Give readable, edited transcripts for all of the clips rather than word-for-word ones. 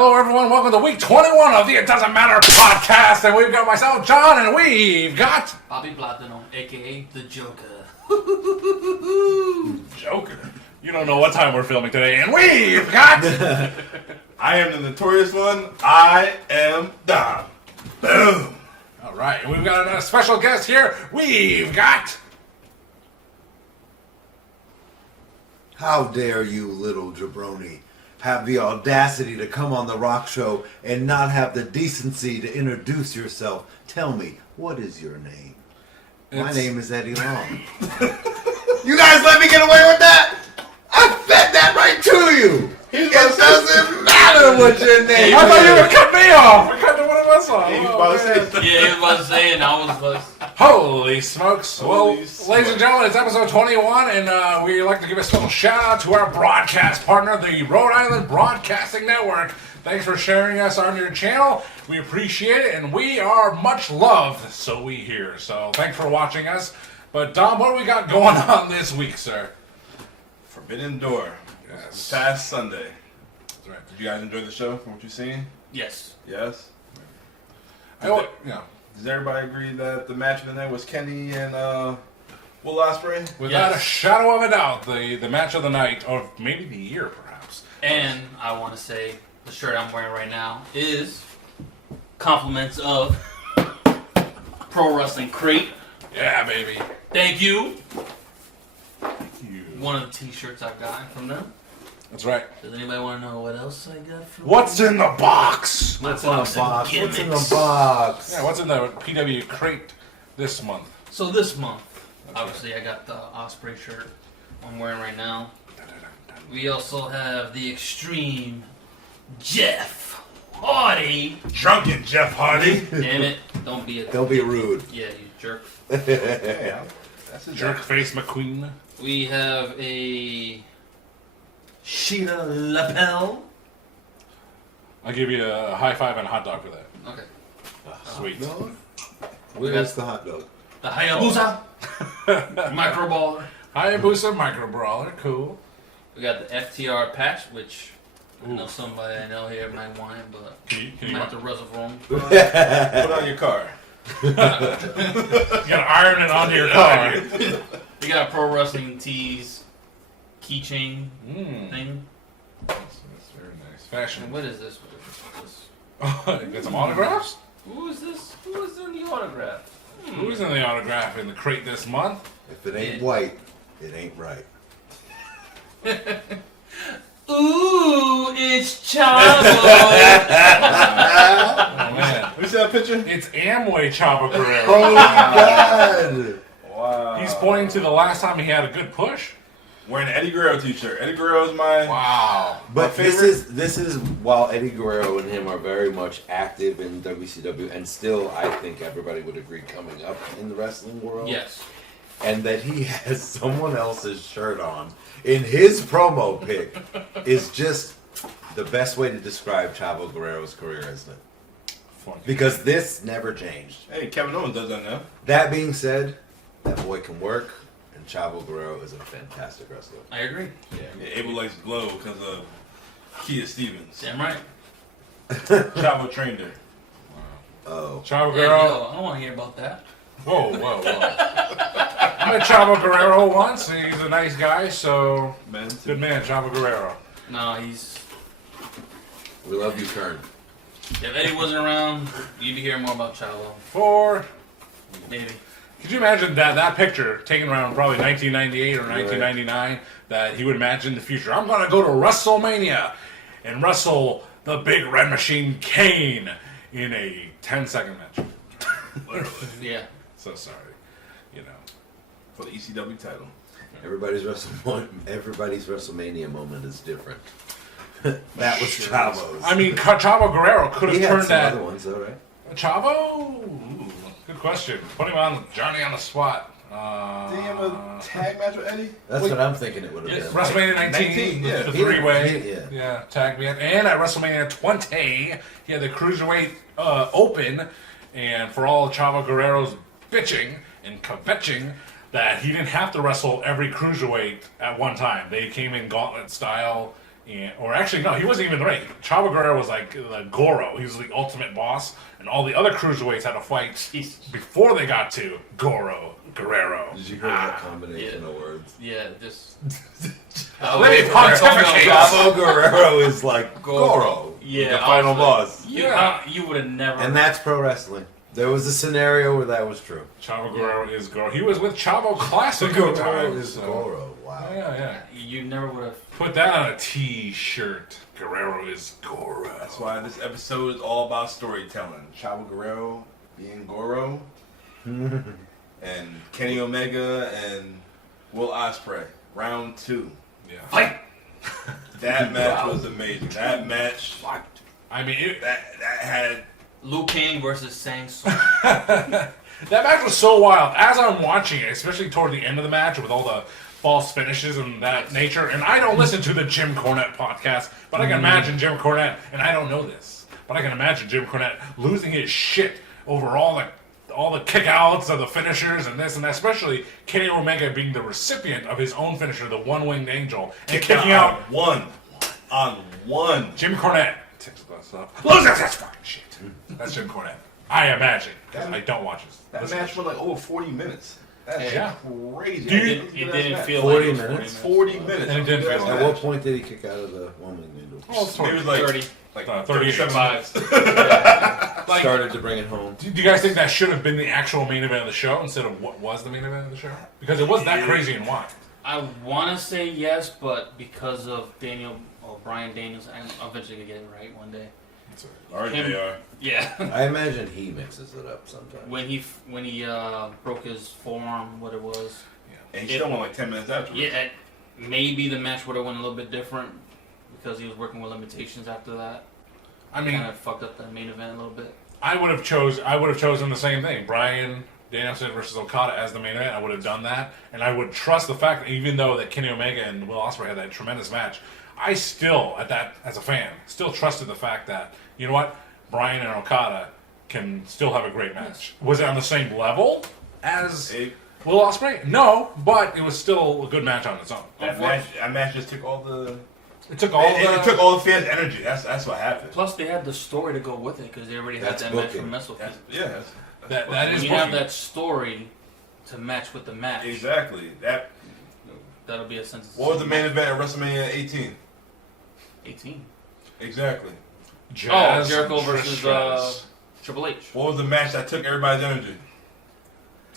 Hello, everyone. Welcome to week 21 of the It Doesn't Matter podcast. And we've got myself, John, and we've got... Bobby Platino, a.k.a. the Joker. Joker. You don't know what time we're filming today. And we've got... I am the notorious one. I am Dom. Boom. All right. And we've got a special guest here. We've got... How dare you, little jabroni, have the audacity to come on the rock show and not have the decency to introduce yourself? Tell me, what is your name? My name is Eddie Long. You guys let me get away with that? I fed that right to you. It doesn't matter what your name is. I thought you were cutting me off. We're cutting one of us off. He was about to say. Yeah, he was about to say, and I was like... Holy smokes. Holy Well, smokes. ladies and gentlemen, it's episode 21, and we'd like to give a special shout out to our broadcast partner, the Rhode Island Broadcasting Network. Thanks for sharing us on your channel. We appreciate it, and we are much loved, so we hear. So thanks for watching us. But Dom, what do we got going on this week, sir? Forbidden Door. Yes. This past Sunday. That's right. Did you guys enjoy the show from what you've seen? Yes. Yes? Yeah. Does everybody agree that the match of the night was Kenny and Will Ospreay? Without a Yes. shadow of a doubt, the match of the night, or maybe the year, perhaps. And I want to say, the shirt I'm wearing right now is compliments of Pro Wrestling Crate. Yeah, baby. Thank you. You. One of the t-shirts I've gotten from them. That's right. Does anybody want to know what else I got from What's in the box? My What's in the box of box? What's in the gimmicks. box? Yeah, what's in the PW crate this month? So this month, obviously I got the Osprey shirt I'm wearing right now. We also have the Extreme Jeff Hardy. Drunken Jeff Hardy. Damn it. Don't be a... Don't be rude. Yeah, you jerk. Yeah. That's a Jerk face McQueen. We have a Sheena lapel. I'll give you a high five and a hot dog for that. Okay. Sweet. No? Where's the hot dog? The Hayabusa micro baller. Hayabusa Micro Brawler. Cool. We got the FTR patch, which I know Ooh. somebody I know here might want it, but Can I you might have to wrestle for him. Put it on your car. You gotta iron it onto your car. We got a Pro Wrestling Tees keychain Mm. thing. That's very nice. Fashion. And what is this? What is this? Get some autographs? Who is this? Who is in the autograph? Who's in the autograph in the crate this month? If it ain't white, it ain't right. Ooh, it's Chavo. Oh man. Let me see that picture. It's Amway Chavo Guerrero. Oh, God! Wow. He's pointing to the last time he had a good push. Wearing an Eddie Guerrero t-shirt. Eddie Guerrero is my... Wow. But My this favorite- is while Eddie Guerrero and him are very much active in WCW, and still, I think everybody would agree, coming up in the wrestling world. Yes. And that he has someone else's shirt on in his promo pic is just the best way to describe Chavo Guerrero's career, isn't it? Funky. Because this never changed. Hey, Kevin Owens does that now. That being said, that boy can work, and Chavo Guerrero is a fantastic wrestler. I agree. Yeah, Abel likes glow because of Kia Stevens. Damn right. Chavo trained her. Oh. Chavo Hey, Guerrero. yo, I don't want to hear about that. Whoa. I met Chavo Guerrero once. He's a nice guy, so Man, good man, Chavo Guerrero. No, he's... We love you, Kern. If Eddie wasn't around, you'd be hearing more about Chavo. Maybe. Could you imagine that picture taken around probably 1998 or 1999 that he would imagine the future? I'm going to go to WrestleMania and wrestle the Big Red Machine Kane in a 10-second match. Literally. Yeah. So sorry. You know. for the ECW title. Everybody's WrestleMania moment is different. That was Chavo's. I mean, Chavo Guerrero could he have had turned some that. other ones, though, right? Chavo? Ooh, good question. Put him on Johnny on the spot. Did he have a tag match with Eddie? That's what I'm thinking it would have Yes. been. WrestleMania 19, 19, yeah. the three-way, Yeah. tag match. And at WrestleMania 20, he had the Cruiserweight Open, and for all Chavo Guerrero's bitching and kvetching, that he didn't have to wrestle every Cruiserweight at one time. They came in gauntlet style Or actually, no, he wasn't even right. Chavo Guerrero was like the Goro. He was the ultimate boss, and all the other cruiserweights had to fight before they got to Guerrero. Did you hear that combination of words? Yeah, just. Let me pontificate. Chavo Guerrero is like Goro. Yeah, The final boss. You would have never. And that's pro wrestling. There was a scenario where that was true. Chavo Guerrero is Goro. He was with Chavo Classic at the time. is Goro. Wow. Yeah. You never would have. Put that on a T-shirt. Guerrero is Goro. That's why this episode is all about storytelling. Chavo Guerrero being Goro, and Kenny Omega and Will Ospreay. Round 2. Yeah. Fight! That match was amazing. That match, I mean, that had. Liu Kang versus Sang Sung. that match was so wild. As I'm watching it, especially toward the end of the match with all the false finishes and that nature, and I don't listen to the Jim Cornette podcast, but I can imagine Jim Cornette, and I don't know this, but I can imagine Jim Cornette losing his shit over all the kickouts of the finishers and this and that, especially Kenny Omega being the recipient of his own finisher, the one-winged angel, and kicking out on one. Jim Cornette. Lose that's fucking shit. That's Jim Cornette. I imagine. I don't watch this. That match went like over 40 minutes. That's Yeah. crazy. It didn't feel 40 like it was minutes? 40 minutes. And it didn't feel At what point did he kick out of the woman window? Oh, it's It was like 30. Like 38. 35. Like, Started to bring it home. do you guys think that should have been the actual main event of the show instead of what was the main event of the show? Because it was that crazy and why? I want to say yes, but because of Brian Daniels, I'm eventually going to get it right one day. Alright, they are. Yeah. I imagine he mixes it up sometimes. when he broke his forearm, what it was. And he still won like 10 minutes after. Yeah, maybe the match would have went a little bit different because he was working with limitations after that. I mean, Kind of fucked up the main event a little bit. I would have chosen the same thing. Brian Danielson versus Okada as the main event. I would have done that, and I would trust the fact that even though that Kenny Omega and Will Ospreay had that tremendous match, I still, as a fan, still trusted the fact that, you know what, Brian and Okada can still have a great match. Was it on the same level as Will Ospreay? No, but it was still a good match on its own. That match just took all the. It took It took all the fans' energy. That's what happened. Plus, they had the story to go with it because they already had That's that match booking. from Messi. Yeah. That When is you have booking. that story to match with the match, Exactly. that'll be a sense. What was the main event at WrestleMania 18? 18. Exactly. Jazz Jericho and versus Trish Triple H. What was the match that took everybody's energy?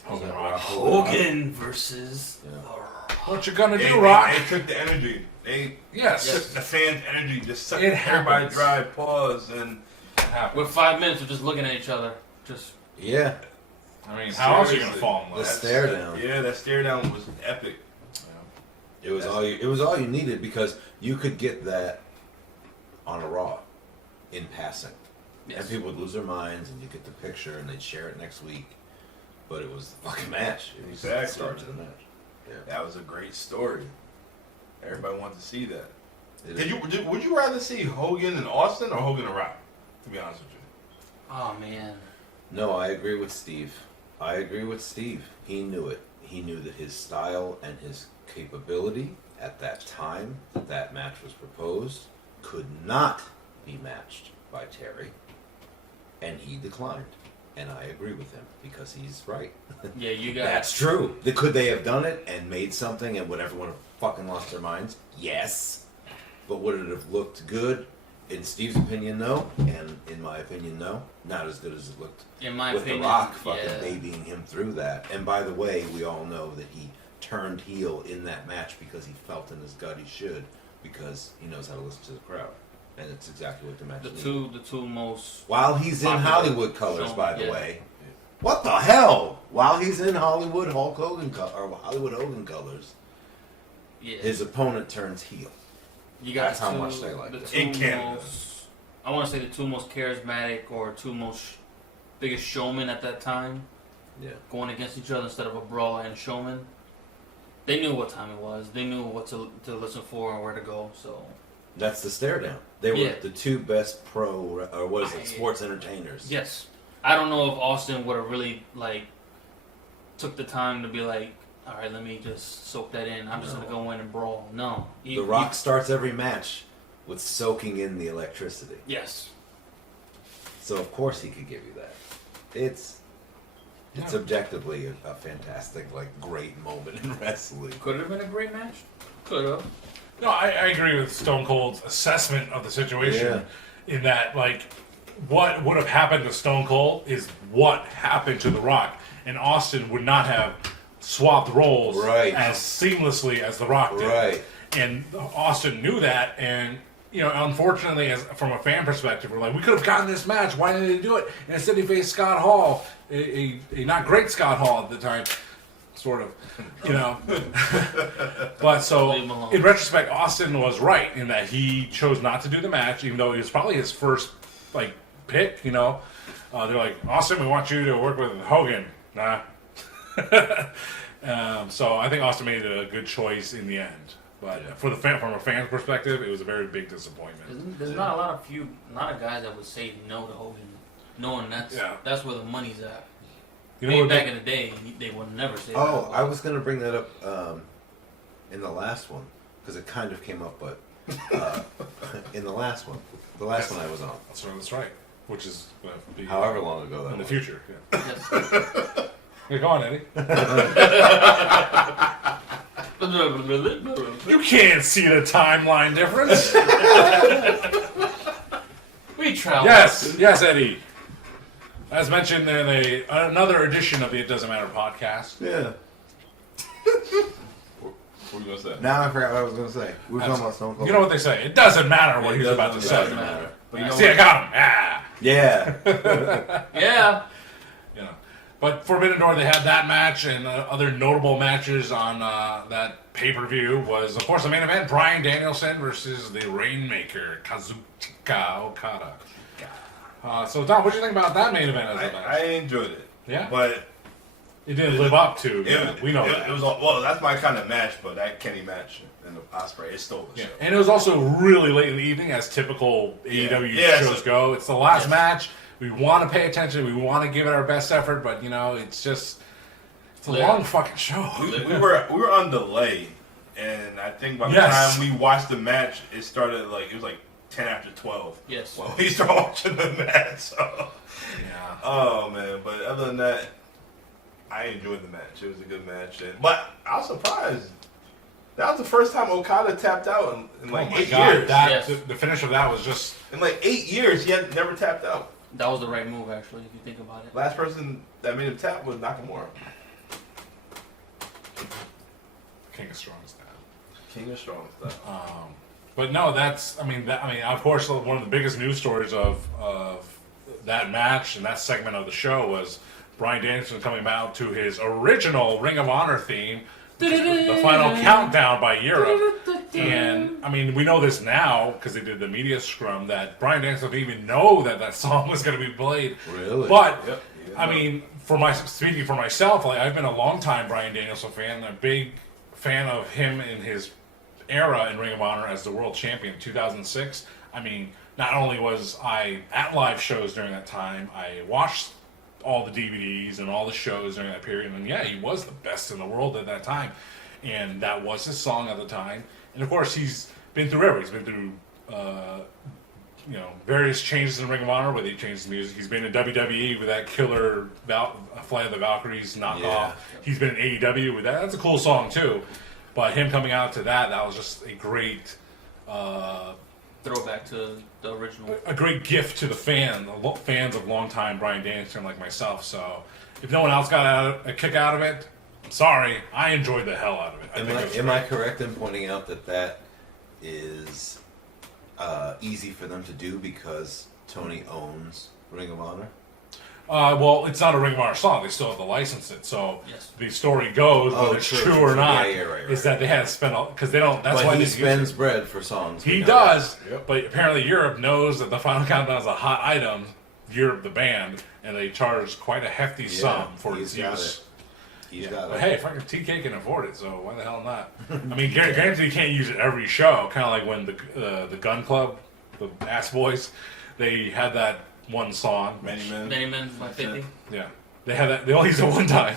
Hogan that Rock. Rock? Hogan versus. What you gonna They do, Rock? took the energy. They Yes. took the fans' energy, just sucked It everybody happens. dry, pause, and With 5 minutes of just looking at each other, just Yeah, I mean, how else are you gonna Seriously. fall in the love? stare down. yeah, that stare down was epic. It was all you needed because you could get that on a Raw in passing. yes. And people would lose their minds and you get the picture and they'd share it next week. But it was the fucking match. It was the Exactly. start to the match. Yeah. That was a great story. Everybody wanted to see that. It is. Would you rather see Hogan and Austin or Hogan and Rock? To be honest with you. Oh man. No, I agree with Steve. He knew it. He knew that his style and his capability at that time that match was proposed could not be matched by Terry. And he declined. And I agree with him because he's right. Yeah, you got. That's true. Could they have done it and made something and would everyone have fucking lost their minds? Yes. But would it have looked good? In Steve's opinion, no. And in my opinion, no. Not as good as it looked In my with opinion, The Rock fucking yeah. babying him through that. And by the way, we all know that he turned heel in that match because he felt in his gut he should, because he knows how to listen to the crowd. And it's exactly what the match needed. The two most. While he's in popular Hollywood colors, show, by the yeah. way. What the hell? While he's in Hollywood Hogan colors, Yeah. his opponent turns heel. You got That's how much they like the it. two In Canada. most. I want to say the two most charismatic or two most biggest showmen at that time Yeah. going against each other instead of a brawler and a showman. They knew what time it was. They knew what to listen for and where to go. So That's the stare down. They were Yeah. the two best sports entertainers. yes, I don't know if Austin would have really took the time to be like, all right, let me just soak that in. I'm just gonna go in and brawl. No, The Rock starts every match with soaking in the electricity. Yes. So of course he could give you that. It's objectively a fantastic, like, great moment in wrestling. Could have been a great match. Could have. No, I agree with Stone Cold's assessment of the situation in that, like, what would have happened to Stone Cold is what happened to The Rock. And Austin would not have swapped roles as seamlessly as The Rock did. Right. And Austin knew that, and, you know, unfortunately, as from a fan perspective, we're like, we could have gotten this match. Why didn't they do it? And instead he faced Scott Hall, a not great Scott Hall at the time. Sort of, you know. But so, in retrospect, Austin was right in that he chose not to do the match, even though it was probably his first, like, pick, you know. They're like, Austin, we want you to work with Hogan. Nah. So I think Austin made a good choice in the end. But from a fan's perspective, it was a very big disappointment. There's not a lot of guys that would say no to Hogan, knowing that's where the money's at. You know, back in the day, they would never say that. Oh, I was going to bring that up in the last one, because it kind of came up, but in the last one. The last one I was on. That's right. Which is be, however long ago that in the was. future. Yeah. Yes. Yeah, go on, Eddie. You can't see the timeline difference. We travel. Yes, Eddie. As mentioned in another edition of the It Doesn't Matter podcast. Yeah. What were you going to say? Now I forgot what I was going to say. We were talking about Stone Cold. You know what they say. It doesn't matter what he's about to say. Doesn't matter. But you know See, I got him. Yeah. Yeah. You know. But Forbidden Door, they had that match, and other notable matches on that pay-per-view was, of course, the main event, Bryan Danielson versus the Rainmaker, Kazuchika Okada. So, Don, what did you think about that main event as a match? I enjoyed it. Yeah? But it didn't live up to, we know that. It was, well, that's my kind of match, but that Kenny match and the Ospreay, it stole the show. And it was also really late in the evening, as typical AEW shows go. It's the last match. We want to pay attention. We want to give it our best effort, but, you know, it's a long fucking show. We were on delay, and I think by the time we watched the match, it started it was like 10 after 12. Yes. Well, we started watching the match, so. Yeah. Oh, man. But other than that, I enjoyed the match. It was a good match. But I was surprised. That was the first time Okada tapped out in like 8 years. The finish of that was just... In like 8 years, he had never tapped out. That was the right move, actually, if you think about it. Last person that made him tap was Nakamura. King of Strong style. King of Strong stuff. But no, of course, one of the biggest news stories of that match and that segment of the show was Bryan Danielson coming out to his original Ring of Honor theme, the final countdown by Europe. And, I mean, we know this now, because they did the media scrum, that Bryan Danielson didn't even know that song was going to be played. Really? But, I mean, speaking for myself, like, I've been a long-time Bryan Danielson fan, a big fan of him in his era in Ring of Honor as the world champion in 2006. I mean, not only was I at live shows during that time, I watched all the DVDs and all the shows during that period, and he was the best in the world at that time. And that was his song at the time. And of course, he's been through everything. He's been through, various changes in Ring of Honor, where he changed his music. He's been in WWE with that killer Flight of the Valkyries knockoff. Yeah. He's been in AEW with that. That's a cool song too. But him coming out to that was just a great throwback to the original. A great gift to the fans of longtime Bryan Danielson like myself. So if no one else got a kick out of it, I'm sorry. I enjoyed the hell out of it. Am I correct in pointing out that is easy for them to do because Tony owns Ring of Honor? Well, it's not a Ring of Honor song. They still have to license it. So the story goes, whether it's true or not, is that they had to spend because they don't. That's why he spends bread for songs. He does, but apparently Europe knows that the Final Countdown is a hot item. Europe, the band, and they charge quite a hefty sum for its use. But hey, if TK can afford it, so why the hell not? I mean, granted, you can't use it every show. Kind of like when the Gun Club, the Ass Boys, they had that one song. Many Men, 550. Yeah, they had that. They only used it one time.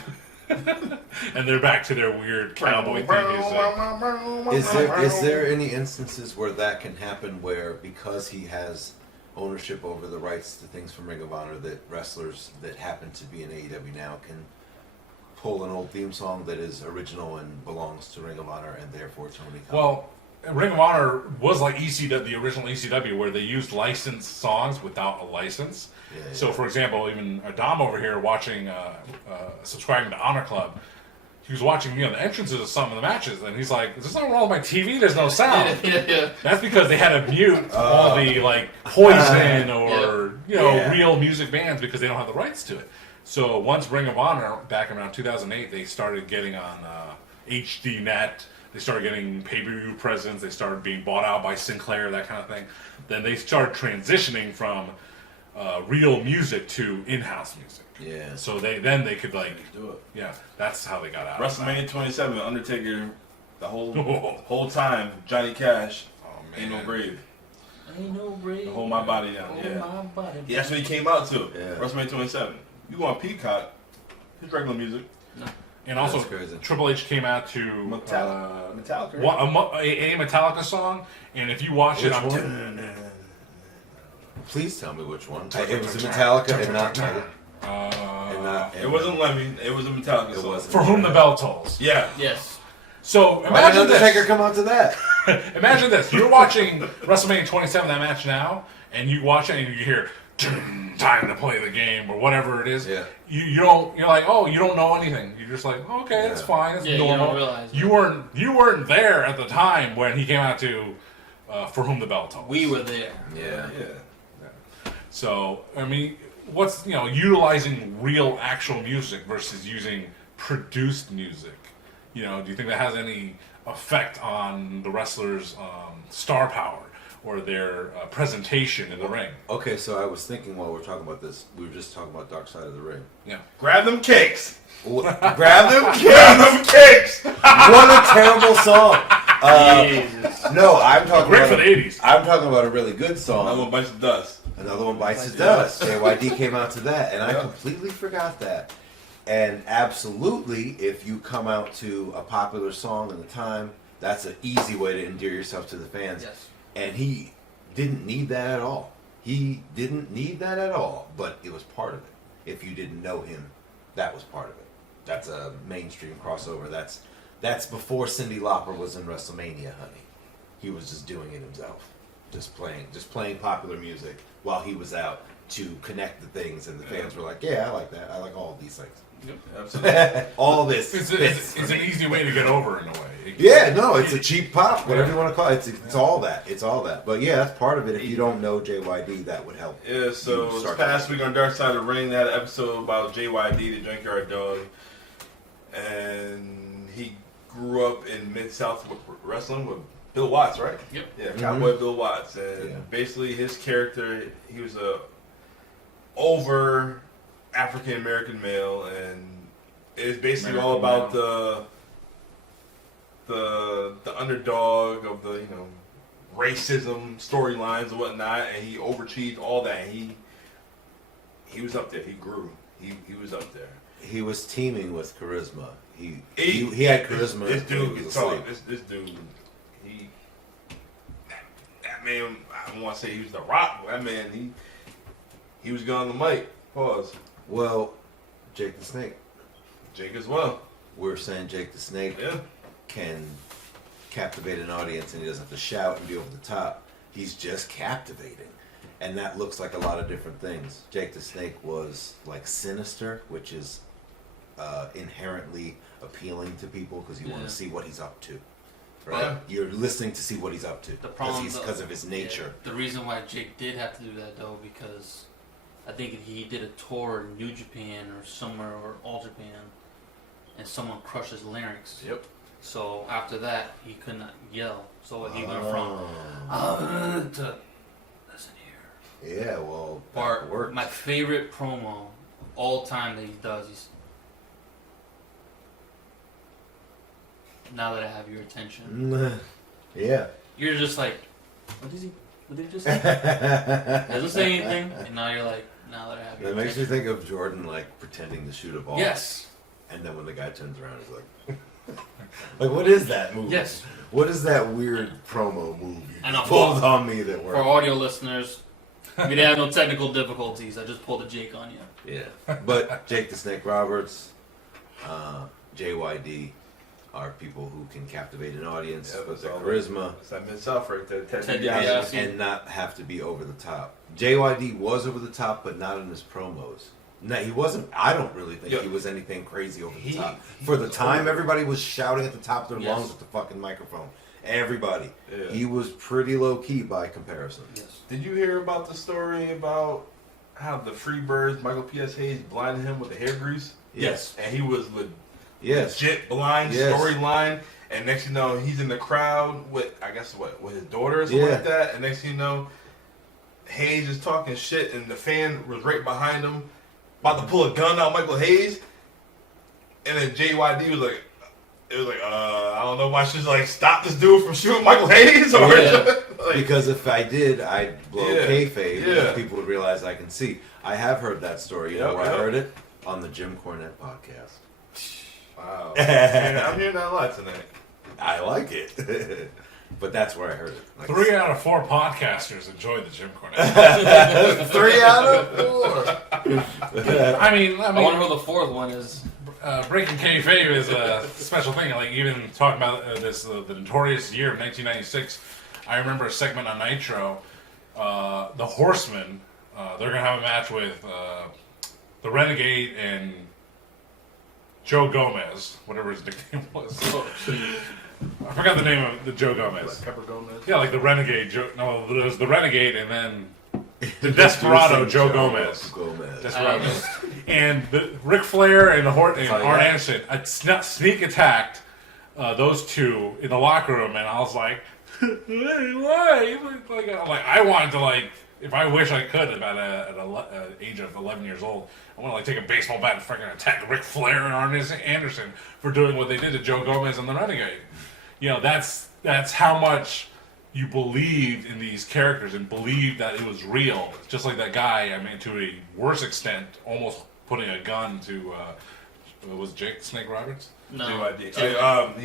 And they're back to their weird cowboy theme music. Is there any instances where that can happen where because he has ownership over the rights to things from Ring of Honor that wrestlers that happen to be in AEW now can pull an old theme song that is original and belongs to Ring of Honor and therefore Tony Khan? Well, Ring of Honor was like ECW, the original ECW, where they used licensed songs without a license. Yeah, yeah. So, for example, even Dom over here watching, subscribing to Honor Club, he was watching, the entrances of some of the matches, and he's like, "There's something wrong with my TV. There's no sound." Yeah. That's because they had to mute all the Poison or real music bands because they don't have the rights to it. So once Ring of Honor back around 2008, they started getting on HDNet. They started getting pay-per-view presence. They started being bought out by Sinclair, that kind of thing. Then they started transitioning from real music to in-house music. Yeah. So they could do it. Yeah, that's how they got out. WrestleMania 27, Undertaker, the whole time, Johnny Cash, Ain't No Grave. Ain't no grave. Hold My Body Down. Hold Yeah. my body. Yeah, that's what he came out to. Yeah. WrestleMania 27. You go on Peacock, his regular music. And also, That's crazy. Triple H came out to Metallica. a Metallica song, and if you watch it, Which Please tell me which one. It was a Metallica and not It wasn't Lemmy. It was a Metallica song. wasn't. For Whom the Bell Tolls. Yeah. Yes. So Why did imagine Undertaker this. come out to that? Imagine this. You're watching WrestleMania 27, that match now, and you watch it and you hear time to play the game or whatever it is. Yeah. You're like, oh, you don't know anything. You're just like, okay, that's fine. That's Yeah, normal. you don't realize it. You weren't there at the time when he came out to For Whom the Bell Tolls. We were there. Yeah. So, I mean, what's, utilizing real actual music versus using produced music? Do you think that has any effect on the wrestler's star power or their presentation in the ring? Okay, so I was thinking while we're talking about this, we were just talking about Dark Side of the Ring. Yeah. Grab them cakes. Grab them Grab kids! them cakes. What a terrible song! Jesus. No, I'm talking Great about for the 80s. I'm talking about a really good song. Another one bites the dust. Another one bites the dust. JYD came out to that, and I completely forgot that. And absolutely, if you come out to a popular song in the time, that's an easy way to endear yourself to the fans. Yes. And he didn't need that at all. He didn't need that at all, but it was part of it. If you didn't know him, that was part of it. That's a mainstream crossover. That's before Cyndi Lauper was in WrestleMania, honey. He was just doing it himself. Just playing popular music while he was out to connect the things, and the fans were like, yeah, I like that. I like all of these things. Yep, absolutely. All this. It's an easy way to get over in a way. Yeah, no, it's a cheap pop, whatever you want to call it. It's all that. It's all that. But yeah, that's part of it. If you don't know JYD, that would help. Yeah, so You this start past week on Dark Side of the Ring, they had an episode about JYD, the Junkyard Dog. And he grew up in Mid-South Wrestling with Bill Watts, right? Yep. Yeah, Cowboy Bill Watts. And basically his character, he was a over African-American male, and it's basically all about the underdog of the, racism storylines and whatnot, and he overachieved all that. And he was up there. He grew. He was up there. He was teaming with charisma. He had charisma. This dude when he can was talk. asleep. This dude, that man. I don't want to say he was the Rock. That man, he was good on the mic. Pause. Well, Jake the Snake. Jake as well. We're saying Jake the Snake Yeah. can captivate an audience, and he doesn't have to shout and be over the top. He's just captivating. And that looks like a lot of different things. Jake the Snake was like sinister, which is inherently appealing to people because you want Yeah. to see what he's up to. Right? You're listening to see what he's up to The problem because of his nature. Yeah, the reason why Jake did have to do that though, because I think he did a tour in New Japan or somewhere or All Japan, and someone crushed his larynx. Yep. So after that, he could not yell. So he went Oh. from to listen here. Yeah, well, that Or worked. my favorite promo of all time that he does. He's now that I have your attention, Yeah. you're just like, what did he just say? Doesn't say anything, and now you're like, now that I have your That makes attention. me think of Jordan like pretending to shoot a ball. Yes. And then when the guy turns around, he's like, like, what is that move? Yes. What is that weird promo move you I know. pulled on me that For worked? audio listeners, we didn't have no technical difficulties. I just pulled a Jake on you. Yeah. But Jake the Snake Roberts, JYD are people who can captivate an audience with their charisma. It's that Mid-South right there. Ted Ted DiBiase. DiBiase. And not have to be over the top. JYD was over the top, but not in his promos. No, he wasn't. I don't really think he was anything crazy over the top. For the time, everybody was shouting at the top of their lungs with the fucking microphone. Everybody. Yeah. He was pretty low key by comparison. Yes. Did you hear about the story about how the Freebirds, Michael P.S. Hayes, blinded him with the hair grease? Yes. And he was Yes. legit blind, Yes. storyline. And next you know, he's in the crowd with, I guess, with his daughter or something like that. And next you know, Hayes is talking shit, and the fan was right behind him, about to pull a gun out Michael Hayes. And then JYD was like, I don't know if I should like stop this dude from shooting Michael Hayes or like, Because if I did, I'd blow kayfabe, Yeah. and people would realize I can see. I have heard that story. You know where I heard it? On the Jim Cornette podcast. wow. I'm hearing that a lot tonight. I like it. But that's where I heard it. Like 3 out of 4 podcasters enjoyed the Jim Cornette. 3 out of 4. I mean, I wonder who the fourth one is. breaking kayfabe is a special thing. Like even talking about the notorious year of 1996. I remember a segment on Nitro. The Horsemen. They're gonna have a match with the Renegade and Joe Gomez, whatever his nickname was. I forgot the name of the Joe Gomez. Like Pepper Gomez. Yeah, like the Renegade. No, there's the Renegade and then the Desperado Joe Gomez. Desperado. And Ric Flair and Arn Anderson sneak attacked those two in the locker room, and I was like, why? I'm like, I wanted to like, if I wish I could, at an age of 11 years old, I want to like take a baseball bat and freaking attack Ric Flair and Arn Anderson for doing what they did to Joe Gomez and the Renegade. You know, that's how much you believed in these characters and believed that it was real. Just like that guy, I mean, to a worse extent, almost putting a gun to, was Jake the Snake Roberts? No. He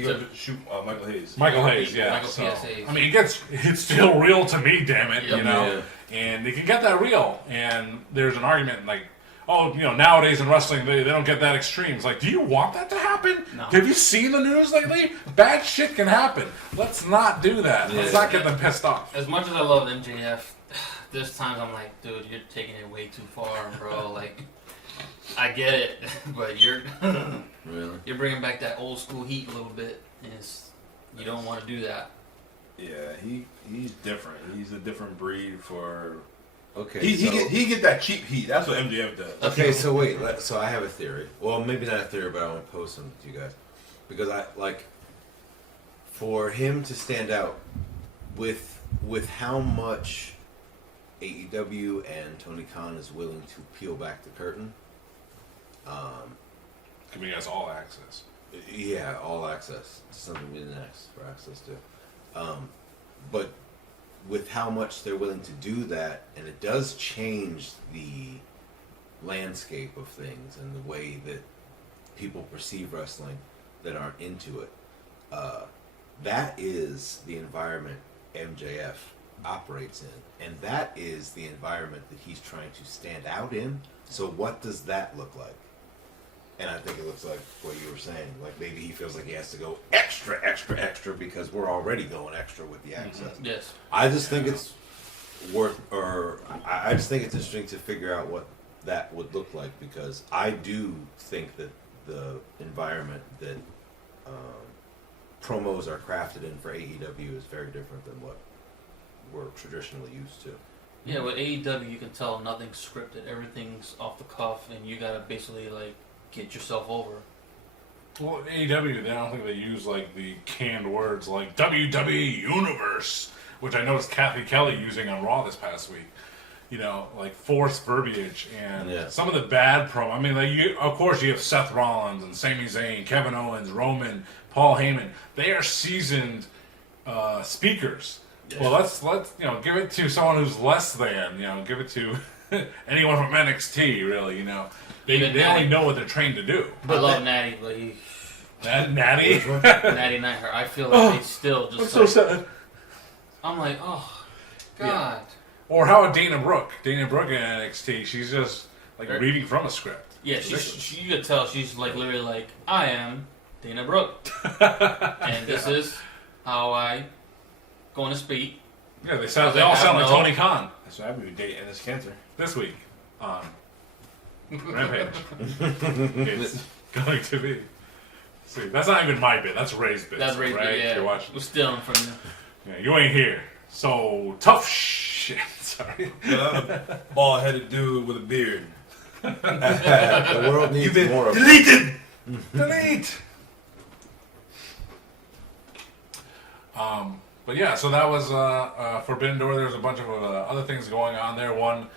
got to shoot Michael Hayes. Michael Hayes, yeah. Michael So, P.S. Hayes. I mean, it's still real to me, damn it, Yep. you know? And they can get that real. And there's an argument like, oh, you know, nowadays in wrestling, they don't get that extreme. It's like, do you want that to happen? No. Have you seen the news lately? Bad shit can happen. Let's not do that. Let's not get them pissed off. As much as I love MJF, there's times I'm like, dude, you're taking it way too far, bro. Like, I get it, but you're you're bringing back that old school heat a little bit, and you don't want to do that. Yeah, he's different. He's a different breed for. Okay, He get that cheap heat. That's what MJF does. Okay, so wait. So I have a theory. Well, maybe not a theory, but I want to pose some to you guys because I like for him to stand out with how much AEW and Tony Khan is willing to peel back the curtain. Giving us all access. Yeah, all access to something we didn't ask for access to. But with how much they're willing to do that, and it does change the landscape of things and the way that people perceive wrestling that aren't into it. That is the environment MJF operates in, and that is the environment that he's trying to stand out in. So what does that look like? And I think it looks like what you were saying. Like maybe he feels like he has to go extra because we're already going extra with the access. Mm-hmm. Yes. I just think it's I just think it's interesting to figure out what that would look like because I do think that the environment that promos are crafted in for AEW is very different than what we're traditionally used to. Yeah, with AEW, you can tell nothing's scripted. Everything's off the cuff, and you gotta basically like get yourself over. Well, AEW, I don't think they use like the canned words like WWE Universe, which I noticed Kathy Kelly using on Raw this past week. You know, like forced verbiage and some of the bad promo. I mean, like of course you have Seth Rollins and Sami Zayn, Kevin Owens, Roman, Paul Heyman. They are seasoned speakers. Yeah. Well, let's give it to someone who's less than. Give it to anyone from NXT. Really, they only know what they're trained to do. I love Natty, but he Natty. Natty Nightheart. I feel like they still just. I'm so sad. I'm like, oh, God. Or how about Dana Brooke? Dana Brooke in NXT, she's just reading from a script. Yeah, she you could tell she's literally I am Dana Brooke, and this is how I going to speak. Yeah, they all sound like Tony Khan. That's why I be dating this cancer This week on Rampage. It's going to be. See, that's not even my bit. That's Ray's bit. That's Ray's right? bit. Yeah, You're watching. we're stealing from you. Yeah, you ain't here. So tough shit. Sorry. bald-headed dude with a beard. The world needs more of it. Deleted. Delete. But yeah, so that was Forbidden Door. There's a bunch of other things going on there. One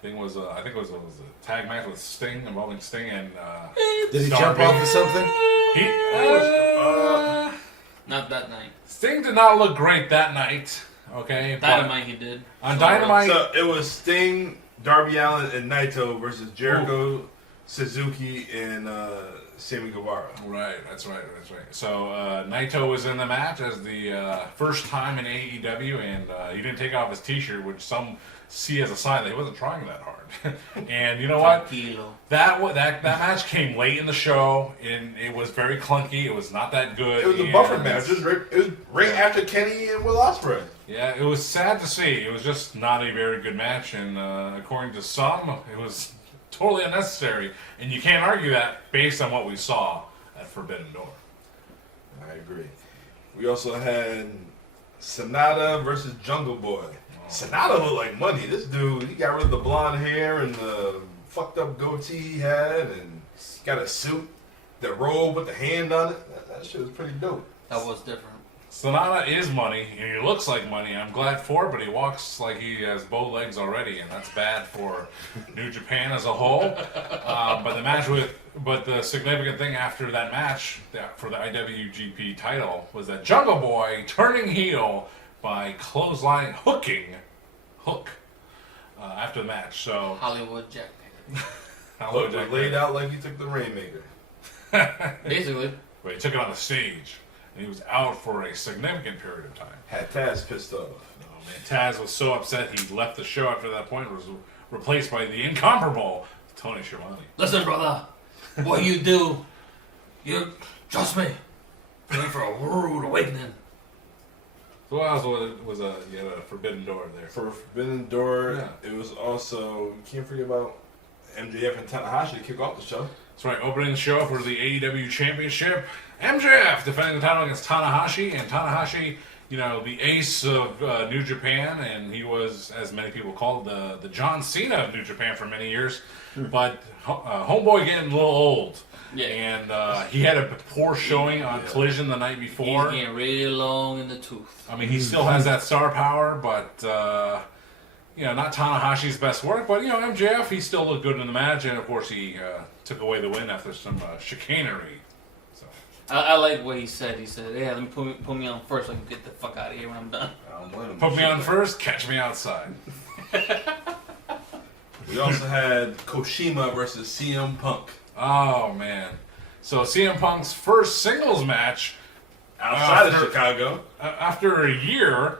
thing was, I think it was a tag match with Sting, involving Sting and. Did he jump off of something? Not that night. Sting did not look great that night. Okay. Dynamite he did. On Dynamite. So it was Sting, Darby Allin, and Naito versus Jericho, Suzuki, and Sammy Guevara. Right, that's right. So Naito was in the match as the first time in AEW, and he didn't take off his T-shirt, which some see as a sign that he wasn't trying that hard. And you know what? That match came late in the show, and it was very clunky. It was not that good. It was a buffer match. It was right after Kenny and Will Ospreay. Yeah, it was sad to see. It was just not a very good match, and according to some, it was totally unnecessary. And you can't argue that based on what we saw at Forbidden Door. I agree. We also had Sonata versus Jungle Boy. Sonata looked like money. This dude, he got rid of the blonde hair and the fucked up goatee he had, and got a suit, the robe with the hand on it. That shit was pretty dope. That was different. Sonata is money, and he looks like money. I'm glad for it, but he walks like he has bow legs already, and that's bad for New Japan as a whole. But the significant thing after that match for the IWGP title was that Jungle Boy turning heel by clothesline hook after the match. So Hollywood Jackpacker. Hollywood Jack laid out like he took the Rainmaker. Basically. But he took it on the stage, and he was out for a significant period of time. Had Taz pissed off. Oh man, Taz was so upset he left the show after that point. Was replaced by the incomparable Tony Schiavone. Listen, brother, what you do, trust me, prepare for a rude awakening. So what else was you had a Forbidden Door there? For Forbidden Door, It was also, you can't forget about MJF and Tanahashi to kick off the show. That's right, opening the show for the AEW Championship. MJF defending the title against Tanahashi, and Tanahashi, the ace of New Japan, and he was, as many people called, the John Cena of New Japan for many years. But Homeboy getting a little old. Yeah. And he had a poor showing on Collision the night before. He's getting really long in the tooth. I mean, he still has that star power, but, not Tanahashi's best work. But, MJF, he still looked good in the match. And, of course, he took away the win after some chicanery. So. I like what he said. He said, yeah, let me put me on first so I can get the fuck out of here when I'm done. Put me on first, catch me outside. We also had Koshima versus CM Punk. Oh, man. So CM Punk's first singles match outside of Chicago. After a year,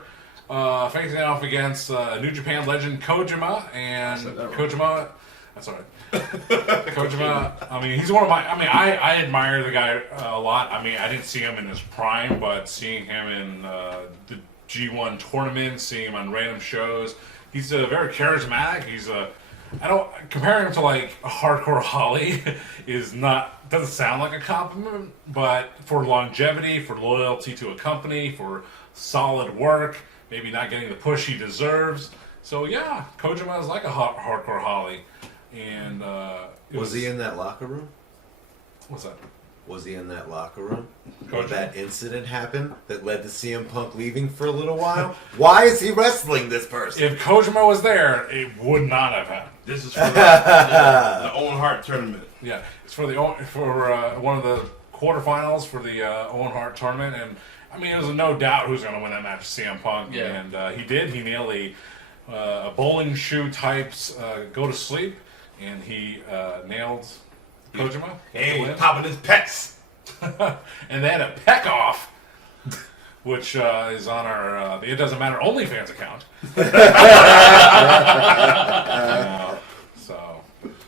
facing off against New Japan legend Kojima. And Kojima, that's all right. Kojima, I mean, he's one of my, I admire the guy a lot. I mean, I didn't see him in his prime, but seeing him in the G1 tournament, seeing him on random shows, he's very charismatic. Comparing him to like a hardcore Holly doesn't sound like a compliment, but for longevity, for loyalty to a company, for solid work, maybe not getting the push he deserves. So yeah, Kojima is like a hardcore Holly. And was he in that locker room? What's that? Was he in that locker room when that incident happened that led to CM Punk leaving for a little while? Why is he wrestling this person? If Kojima was there, it would not have happened. This is for the Owen Hart tournament. Yeah, it's for one of the quarterfinals for the Owen Hart tournament, and I mean, it was a no doubt who's going to win that match, CM Punk, Yeah. and he did. He nailed a bowling shoe types go to sleep, and he nailed Kojima. And he's popping his pecs. And then a peck off, which is on our the It Doesn't Matter OnlyFans account. So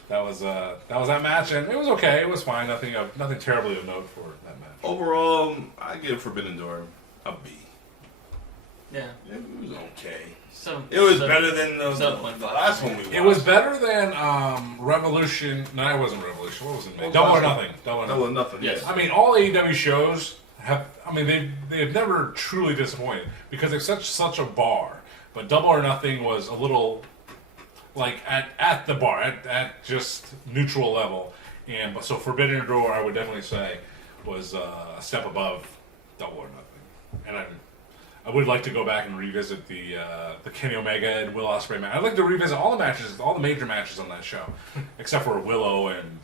that was that match, and it was okay. It was fine. Nothing terribly of note for that match. Overall, I give Forbidden Door a B. Yeah. It was okay. It was better than the 7.5. last one we watched. It was better than Revolution. No, it wasn't Revolution. What was it? Double or Nothing. Double or Nothing. Yes. Yes. I mean, all AEW shows have. I mean, they've never truly disappointed because they've such a bar. But Double or Nothing was a little like at the bar, at just neutral level. And so Forbidden Door, I would definitely say, was a step above Double or Nothing. And I would like to go back and revisit the Kenny Omega and Will Ospreay match. I'd like to revisit all the matches, all the major matches on that show, except for Willow and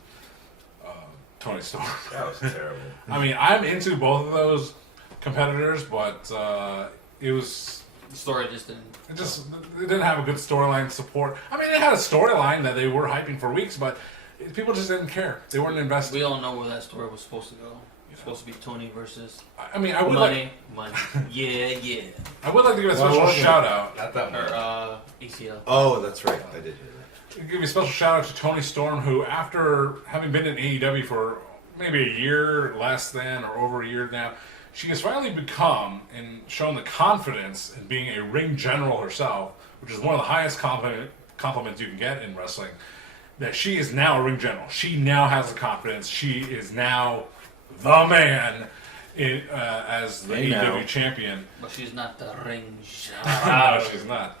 Tony Storm. That was terrible. I mean, I'm into both of those competitors, but it was The story just didn't. it didn't have a good storyline support. I mean, it had a storyline that they were hyping for weeks, but people just didn't care. They weren't invested. We all know where that story was supposed to go. It's supposed to be Tony versus I mean, I would money. Yeah. I would like to give a special shout out. Not that much. Or ACL. Oh, that's right. I did hear that. Give a special shout out to Tony Storm, who, after having been in AEW for maybe a year less than or over a year now, she has finally become and shown the confidence in being a ring general herself, which is one of the highest compliments you can get in wrestling. That she is now a ring general. She now has the confidence. She is now the man as the AEW champion. But she's not the ring. No, she's not.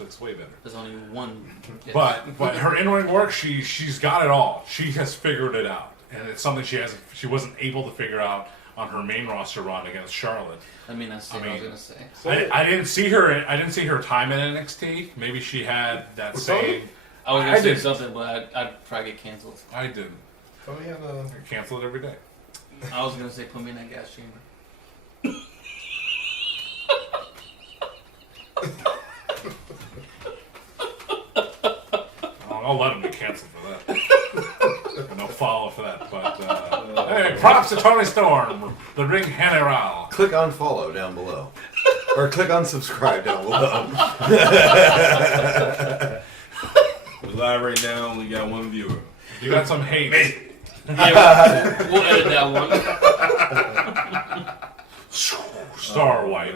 Looks way better. There's only one. But her in-ring work, she's got it all. She has figured it out, and it's something she wasn't able to figure out on her main roster run against Charlotte. I mean, that's what I was gonna say. I didn't see her time in NXT. Maybe she had that same. I was gonna say didn't. something, but I'd probably get canceled. I didn't. But we have a... I cancel it every day. I was gonna say put me in that gas chamber. I'll let him be canceled for that. And no follow for that. But hey, props to Tony Storm, the ring general. Click on follow down below. Or click on subscribe down below. We're live right now, we got one viewer. You got some hate. Yeah, we'll edit that one. Star White.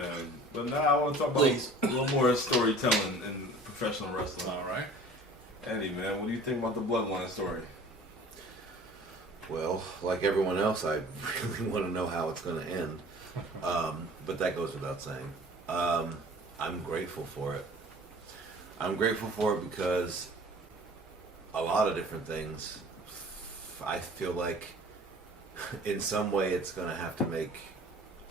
But now I want to talk about Please. a little more storytelling in professional wrestling. All right. Eddie, man, what do you think about the Bloodline story? Well, like everyone else, I really want to know how it's going to end. But that goes without saying. I'm grateful for it. I'm grateful for it because a lot of different things. I feel like in some way it's going to have to make,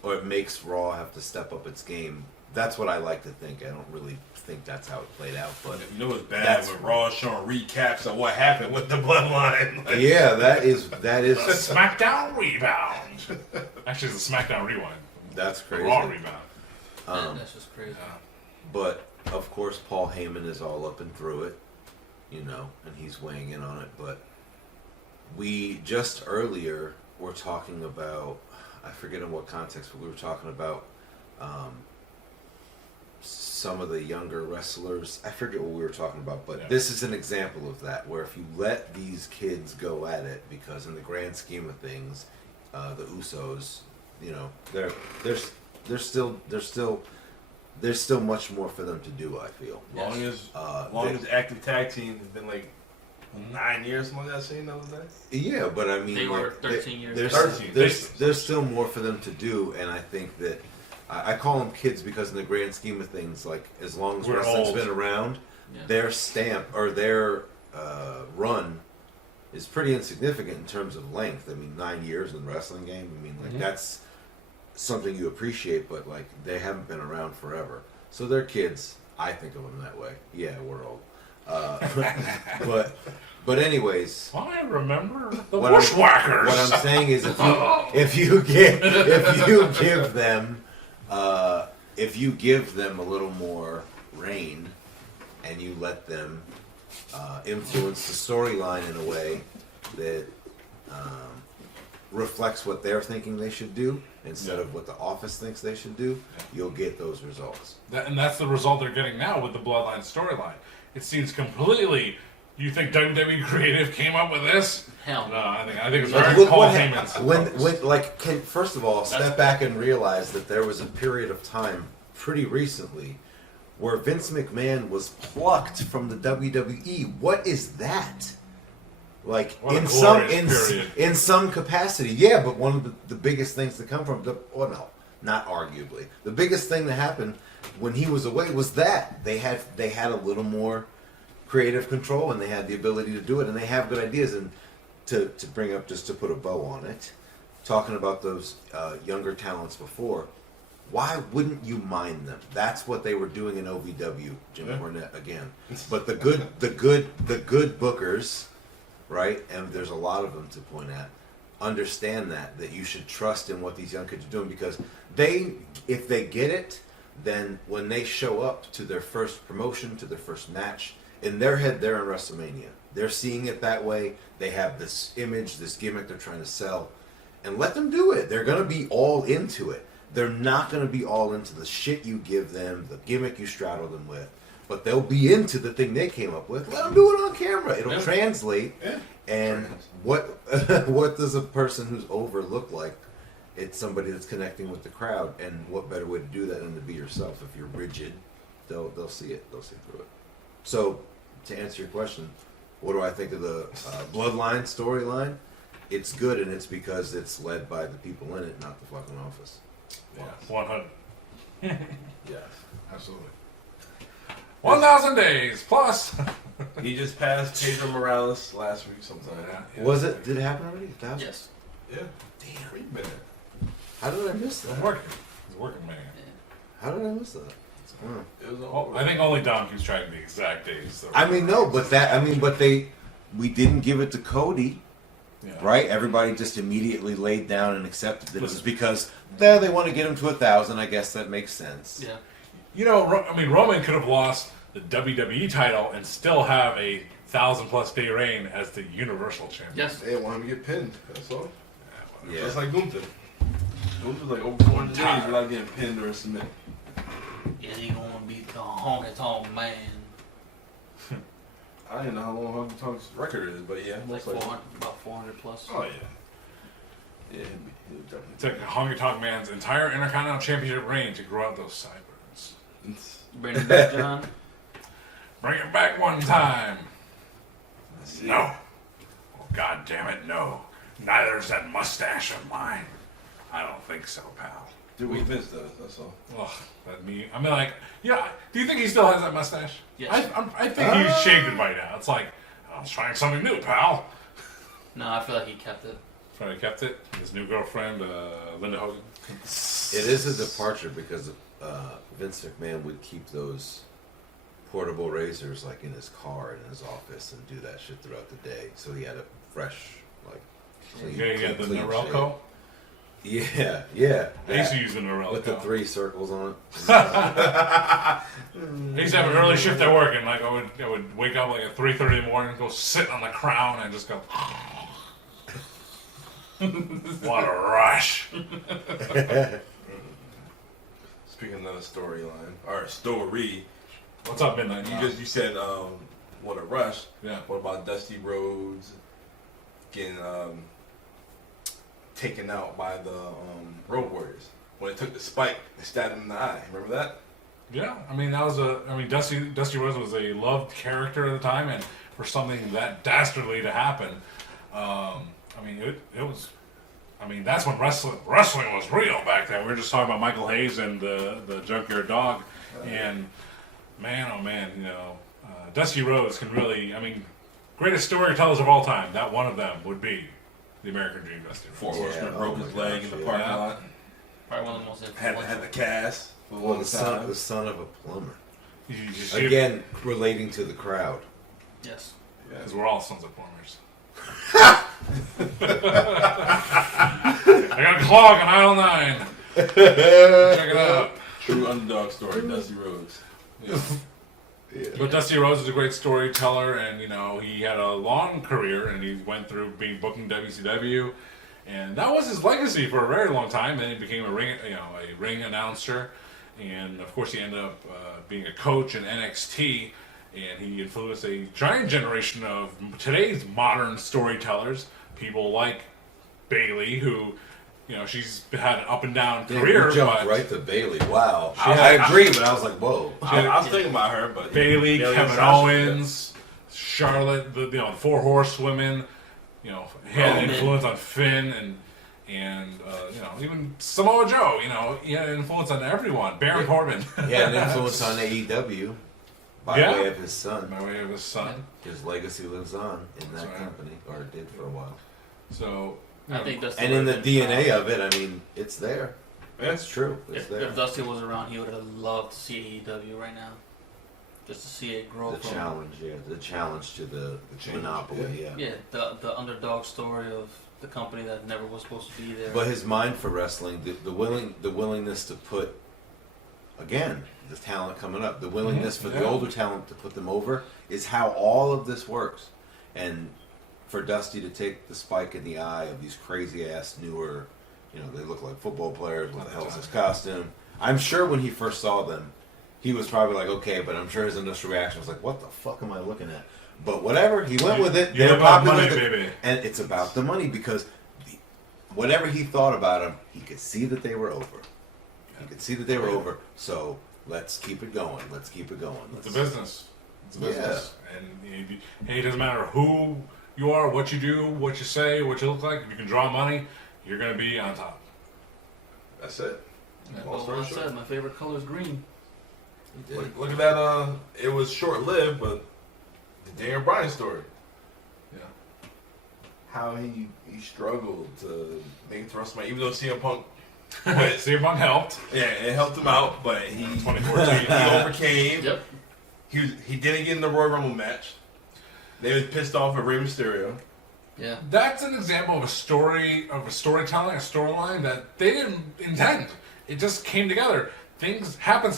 or it makes Raw have to step up its game. That's what I like to think. I don't really think that's how it played out, but You know it's bad when Raw is showing recaps of what happened with the Bloodline. Like, yeah, that is The SmackDown Rebound. Actually, it's the SmackDown Rewind. that's The crazy. Raw Rebound. Man, that's just crazy. But of course, Paul Heyman is all up and through it, you know, and he's weighing in on it. But we just earlier were talking about, I forget in what context, but we were talking about some of the younger wrestlers. I forget what we were talking about, but Yeah. this is an example of that, where if you let these kids go at it, because in the grand scheme of things, the Usos, you know, there's still much more for them to do. I feel. Long as active tag team has been like 9 years, something like that. Seen the other day. Yeah, but I mean, They were like, 13 years. There's still more for them to do, and I think that I call them kids because in the grand scheme of things, like as long as We're wrestling's old. been around, Yeah. their stamp or their run is pretty insignificant in terms of length. I mean, 9 years in the wrestling game. I mean, like that's something you appreciate, but like they haven't been around forever. So they're kids. I think of them that way. Yeah, we're old. But But anyways, I remember the what Bushwhackers. What I'm saying is, if you give them a little more reign, and you let them influence the storyline in a way that reflects what they're thinking they should do instead of what the office thinks they should do, you'll get those results. And that's the result they're getting now with the Bloodline storyline. It seems completely. You think WWE Creative came up with this? Hell No, I think it's Like, very look Paul what Heyman's. first of all, step back and realize that there was a period of time pretty recently where Vince McMahon was plucked from the WWE. What is that? Like What a in glorious period. in some capacity, yeah. But one of the biggest things to come from not arguably the biggest thing that happened when he was away was that they had a little more creative control and they had the ability to do it and they have good ideas. And to bring up, just to put a bow on it, talking about those younger talents before, why wouldn't you mind them? That's what they were doing in OVW, Jim Cornette again. But the good bookers, right, and there's a lot of them to point at, understand that you should trust in what these young kids are doing, because if they get it, then when they show up to their first promotion, to their first match, in their head they're in WrestleMania. They're seeing it that way. They have this image, this gimmick they're trying to sell, and let them do it. They're going to be all into it. They're not going to be all into the shit you give them, the gimmick you straddle them with, but they'll be into the thing they came up with. Let them do it on camera. It'll translate. Yeah. And what does a person who's over look like? It's somebody that's connecting with the crowd, and what better way to do that than to be yourself? If you're rigid, they'll see it. They'll see through it. So, to answer your question, what do I think of the Bloodline storyline? It's good, and it's because it's led by the people in it, not the fucking office. Yeah, 100. Yes. Absolutely. 1,000 days plus. He just passed Pedro Morales last week sometime. Yeah. Was it? Did it happen already? 1,000? Yes. Yeah. Damn. Wait a minute. How did I miss It's that? working. It's working, man. How did I miss that? It was Oh, I think only Dom keeps track of the exact days. So. We didn't give it to Cody, Yeah. right? Everybody just immediately laid down and accepted that it was because they want to get him to 1,000. I guess that makes sense. Yeah. You know, Roman could have lost the WWE title and still have a 1,000+ day reign as the Universal Champion. Yes. They want him to get pinned. That's all. Yeah. Just like Gunther. Gunther's like over 400 days without getting pinned or submitted. Is he gonna beat the honky tonk man? I don't know how long Honky Tonk's record is, but yeah, Like most likely. 400, about 400 plus. Oh yeah. Yeah, he'll It definitely. took Honky Tonk Man's entire Intercontinental Championship reign to grow out those sideburns. Bring it back, John. Bring it back one time. See. No. Oh, God damn it, no. Neither's that mustache of mine. I don't think so, pal. Do what Vince does, that's all. Ugh, that me. I mean, like, yeah. Do you think he still has that mustache? Yes. I think he's shaved it by now. It's like, I was trying something new, pal. No, I feel like he kept it. Probably kept it. His new girlfriend, Linda Hogan. It is a departure because Vince McMahon would keep those portable razors like in his car in his office and do that shit throughout the day. So he had a fresh, like, clean, Yeah, the clean Norelco. shave. Yeah. I used to use the Norelco. With the 3 circles on it. I used to have an early shift at work, and like I would wake up like at 3:30 in the morning, go sit on the crown, and just go. What a rush! Speaking of another storyline, or story, What's up, Midnight? you said what a rush. Yeah. What about Dusty Rhodes getting taken out by the Road Warriors when they took the spike and stabbed him in the eye? Remember that? Yeah, I mean that was Dusty Rhodes was a loved character at the time, and for something that dastardly to happen, it was. I mean, that's when wrestling was real back then. We were just talking about Michael Hayes and the Junkyard Dog, and man, oh man, Dusty Rhodes can really. I mean, greatest storytellers of all time. That one of them would be the American Dream, Dusty Rhodes. Four Horsemen broke his leg in the yeah. parking lot. Probably one of the most Had influential. the cast for a Well, long the son of a plumber. You should- Again, relating to the crowd. Yes. Because we're all sons of plumbers. I got a clog on aisle 9. Check it out. True underdog story, Dusty Rhodes. Yeah. But Dusty Rhodes is a great storyteller, and he had a long career, and he went through booking WCW, and that was his legacy for a very long time. Then he became a ring announcer, and of course he ended up being a coach in NXT, and he influenced a giant generation of today's modern storytellers. People like Bayley, who she's had an up and down career. You jumped right to Bayley. Wow. I agree, but I was like, whoa. I was thinking about her, but Bayley, Kevin Owens, Charlotte, the 4 Horsewomen. Had an influence on Finn and even Samoa Joe. He had an influence on everyone. Baron Corbin. He had an influence on AEW by way of his son. By way of his son. His legacy lives on in that company, or it did for a while. So. I think Dusty and in the DNA of it, I mean, it's there. It's true. It's there. If Dusty was around, he would have loved to see AEW right now. Just to see it grow. The challenge to the monopoly, Yeah, the underdog story of the company that never was supposed to be there. But his mind for wrestling, the willingness to put, again, the talent coming up, the willingness for the older talent to put them over is how all of this works. And for Dusty to take the spike in the eye of these crazy ass newer, they look like football players. What the hell is this costume? I'm sure when he first saw them, he was probably like, okay, but I'm sure his initial reaction was like, what the fuck am I looking at? But whatever, he went with it. They're popular, money, baby. And it's about the money because whatever he thought about them, he could see that they were over. He could see that they were over. So let's keep it going. Let's keep it going. It's a business. It's a business. And it doesn't matter who you are, what you do, what you say, what you look like. If you can draw money, you're going to be on top. That's it. Well, I said my favorite color is green. Look at that. It was short-lived, but the Daniel Bryan story. Yeah. How he struggled to make it to WrestleMania, even though CM Punk. CM Punk helped. Yeah, it helped him out, but he 2014 he overcame. Yep. He didn't get in the Royal Rumble match. They was pissed off at Rey Mysterio. Yeah. That's an example of a storyline that they didn't intend. It just came together. Things happen.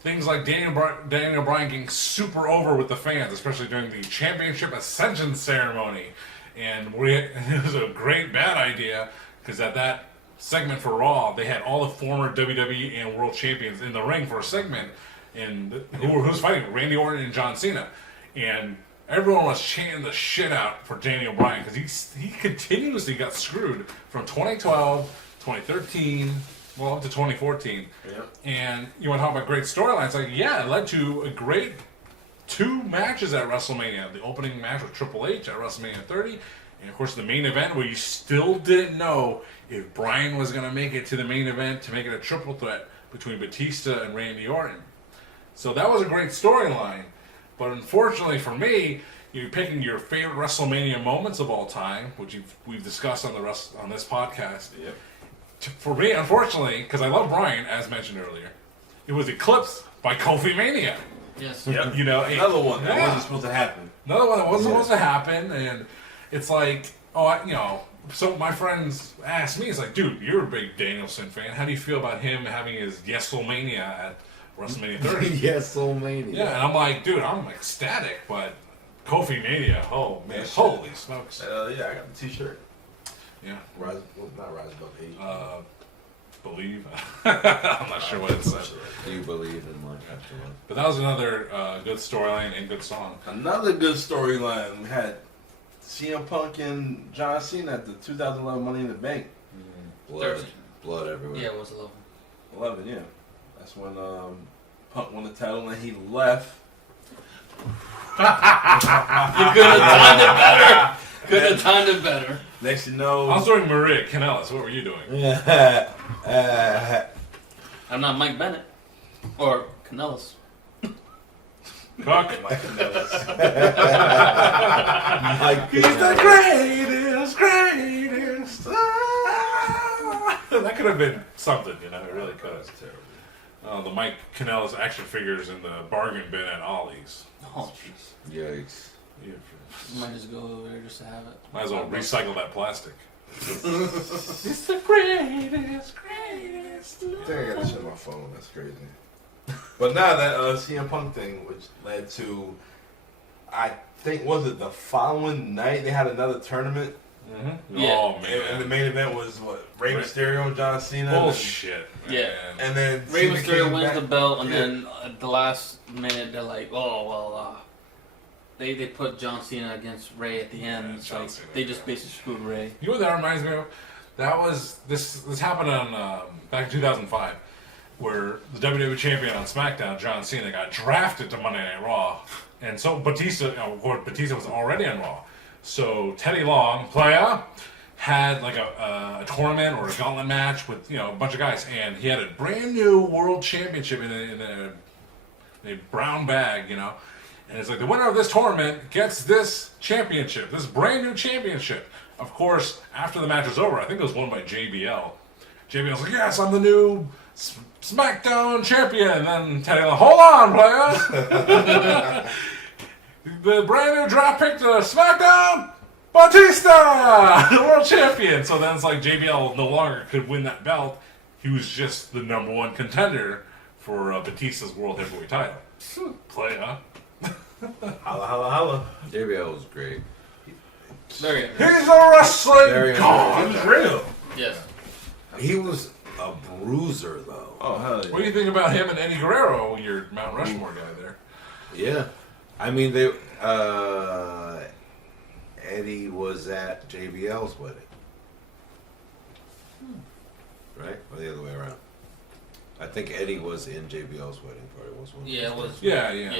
Things like Daniel Bryan getting super over with the fans, especially during the Championship Ascension ceremony. And it was a great bad idea because at that segment for Raw, they had all the former WWE and World Champions in the ring for a segment. And who was fighting? Randy Orton and John Cena. And everyone was chanting the shit out for Daniel Bryan because he continuously got screwed from 2012, 2013, well, up to 2014. Yep. And you want to talk about great storylines? Like, yeah, it led to a great 2 matches at WrestleMania. The opening match with Triple H at WrestleMania 30, and of course the main event where you still didn't know if Bryan was going to make it to the main event to make it a triple threat between Batista and Randy Orton. So that was a great storyline. But unfortunately for me, you're picking your favorite WrestleMania moments of all time, which we've discussed on this podcast. Yep. For me, unfortunately, because I love Bryan, as mentioned earlier, it was eclipsed by Kofi Mania. Yes. Yep. Another one that wasn't supposed to happen. Another one that wasn't supposed to happen, and it's like, so my friends asked me, it's like, dude, you're a big Danielson fan. How do you feel about him having his Yeselmania at WrestleMania 30? Yeselmania. Yeah, and I'm like, dude, I'm ecstatic, but Kofi Mania, oh man, holy smokes. Yeah, I got the T-shirt. Yeah. Not Rise Above Hate. Believe. I'm not sure what it says. Do you believe in life after life? But that was another good storyline and good song. Another good storyline. We had CM Punk and John Cena at the 2011 Money in the Bank. Blood everywhere. Yeah, it was 11. 11, yeah. That's when Punk won the title and he left. You could have timed it better. Could have timed it better. Next you know, I was doing Maria Kanellis. What were you doing? I'm not Mike Bennett. Or Kanellis. Cock. He's the greatest. That could have been something, it really could have. terrible. The Mike Kanellis action figures in the bargain bin at Ollie's. Oh, jeez. Yikes. You might just go over there just to have it. Might as well recycle that plastic. It's the greatest. I think I got this shit on my phone. That's crazy. But now that CM Punk thing, which led to, I think, was it the following night they had another tournament? Mm-hmm. Yeah. Oh man! And the main event was what? Rey Mysterio and John Cena. Bullshit. Yeah. And then Rey Cena Mysterio came wins back. the belt, and Yeah. then at the last minute they're like, oh well, they put John Cena against Rey at the end. Yeah, It's John like Cena, they just basically screwed Rey. You know what that reminds me of? That was this happened on back in 2005, where the WWE champion on SmackDown, John Cena, got drafted to Monday Night Raw, and so Batista was already on Raw. So Teddy Long, playa, had like a tournament or a gauntlet match with a bunch of guys, and he had a brand new world championship in a brown bag, and it's like the winner of this tournament gets this championship, this brand new championship. Of course, after the match was over, I think it was won by JBL. JBL's like, yes, I'm the new SmackDown champion. And then Teddy Long, hold on, players. The brand new draft pick to SmackDown, Batista, the world champion. So then it's like JBL no longer could win that belt. He was just the number one contender for Batista's world heavyweight title. Playa. Holla, holla, holla. JBL was great. Very He's a wrestling Very god. He was real. yes. He was a bruiser, though. Oh, hell yeah. What do you think about him and Eddie Guerrero, your Mount Rushmore guy there? Yeah. I mean, Eddie was at JBL's wedding. Right? Or the other way around? I think Eddie was in JBL's wedding party. Was one. Yeah, it was. Yeah. Yeah,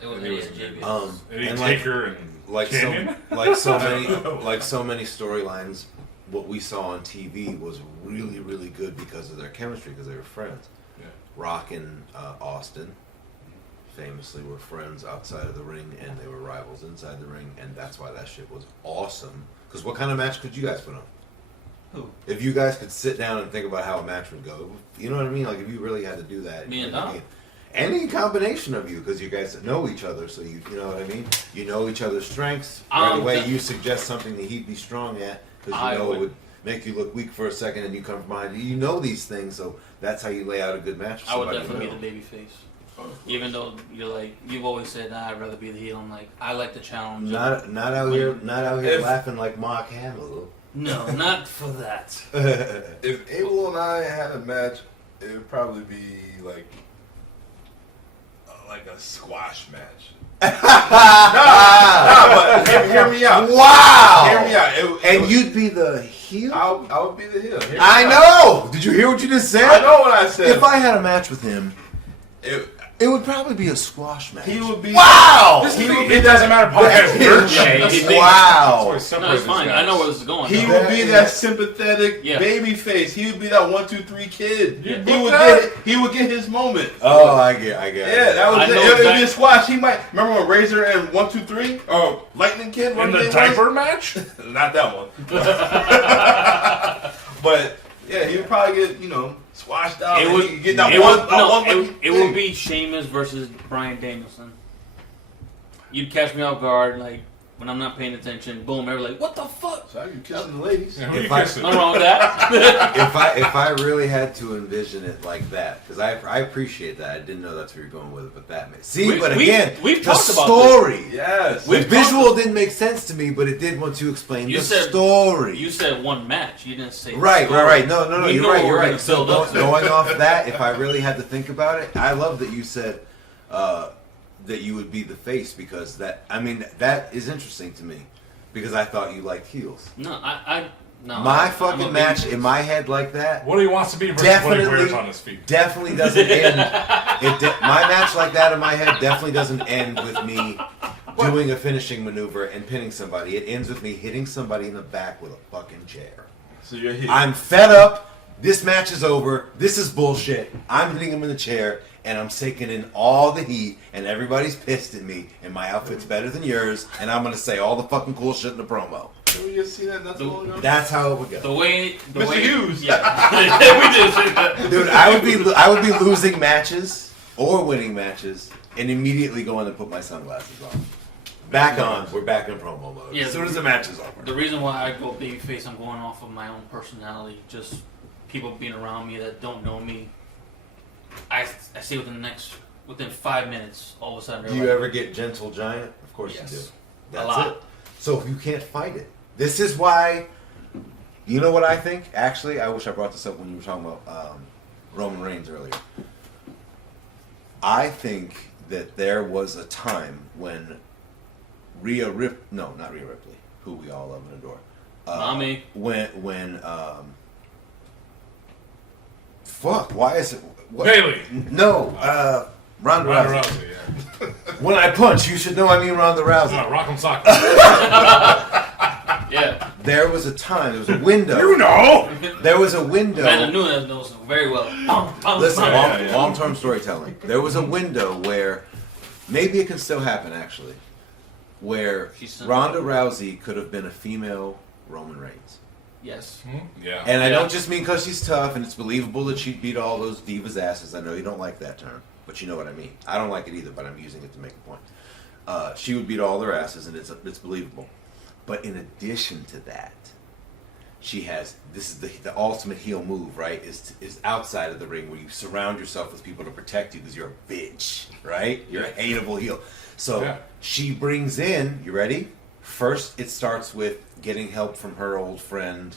it was Eddie was JBL. Eddie And Taker and like Canyon? so many storylines, what we saw on TV was really, really good because of their chemistry, because they were friends. Yeah. Rock and Austin famously were friends outside of the ring, and they were rivals inside the ring, and that's why that shit was awesome. Because what kind of match could you guys put on? Who? If you guys could sit down and think about how a match would go, you know what I mean? Like if you really had to do that. Me and Dom? Any combination of you, because you guys know each other, so you know what I mean? You know each other's strengths. Right away, you suggest something that he'd be strong at, because you know it would make you look weak for a second, and you come from behind. You know these things, so that's how you lay out a good match. For I would somebody definitely to be know. the baby face. Even though you're like, you've always said, I'd rather be the heel. I'm like, I like the challenge. Not out here laughing like Mark Hamill. No, not for that. If Abel and I had a match, it would probably be like a squash match. But hear me out. Wow! Hear me out. And you'd be the heel? I would be the heel. Hear me I out. know! Did you hear what you just said? I know what I said. If I had a match with him, It- it would probably be a squash match. he would be. Wow! It doesn't matter. Podcast dirt sheet. Wow! No, it's fine. I know where this is going. He though. would be that sympathetic Yeah. baby face. He would be that 1, 2, 3 kid. You He book would that? get his moment. Oh, I get Yeah, that was I it. know It would be a exactly- squash. He might remember when Razor and 1, 2, 3 or Lightning Kid. In What the his name diaper match? was? Not that one. But yeah, he would probably get squashed out. It and would he could get that it one. would, that no, one it, lucky it thing. would be Sheamus versus Bryan Danielson. You'd catch me off guard, like when I'm not paying attention. Boom, everybody like, what the fuck? So I be kissing the ladies. Yeah, who If you I- kissing? Nothing wrong with that. if I really had to envision it like that, because I appreciate that. I didn't know that's where you're going with it, but that makes We've the talked about story. Yes. The visual didn't make sense to me, but it did once you explain You the said- story. You said one match. You didn't say Right. No, We you're know right. what You're we're right. gonna So build up to. going off that, if I really had to think about it, I love that you said that you would be the face, because that is interesting to me, because I thought you liked heels. No, no. My I'm a fucking baby match face. in my head like that What he wants to be versus what he wears on his feet. definitely doesn't end. My match like that in my head definitely doesn't end with me doing a finishing maneuver and pinning somebody. It ends with me hitting somebody in the back with a fucking chair. So you're here. I'm fed up. This match is over. This is bullshit. I'm hitting him in the chair, and I'm taking in all the heat, and everybody's pissed at me, and my outfit's better than yours, and I'm gonna say all the fucking cool shit in the promo. Did we just see that not so long ago? That's how it would go. The way Mr. Hughes. Yeah, we did say that. Dude, I would be losing matches or winning matches and immediately going to put my sunglasses on. Back on. We're back in promo mode. Yeah, as soon as the match is over. The reason why I go babyface, I'm going off of my own personality. Just people being around me that don't know me. I see within 5 minutes, all of a sudden. Do you ever get gentle giant? Of course Yes. you do. A That's lot. it. So you can't fight it. This is why. You know what I think? Actually, I wish I brought this up when you were talking about Roman Reigns earlier. I think that there was a time when not Rhea Ripley, who we all love and adore. Mommy. When fuck, why is it Bailey. No, Ronda Rousey. Rousey, yeah. When I punch, you should know I mean Ronda Rousey. Rock'em Sock'em. Yeah. There was a time, there was a window. You know! There was a window. Amanda Nunes knows very well. Listen, Yeah. long-term storytelling. There was a window where, maybe it can still happen actually, where Ronda Rousey could have been a female Roman Reigns. Yes. Yeah. And I don't just mean because she's tough and it's believable that she'd beat all those divas' asses. I know you don't like that term, but you know what I mean. I don't like it either, but I'm using it to make a point. She would beat all their asses and it's believable. But in addition to that, she has, this is the ultimate heel move, right? Is outside of the ring where you surround yourself with people to protect you because you're a bitch, right? You're a hateable heel. So she brings in, you ready? First, it starts with getting help from her old friend,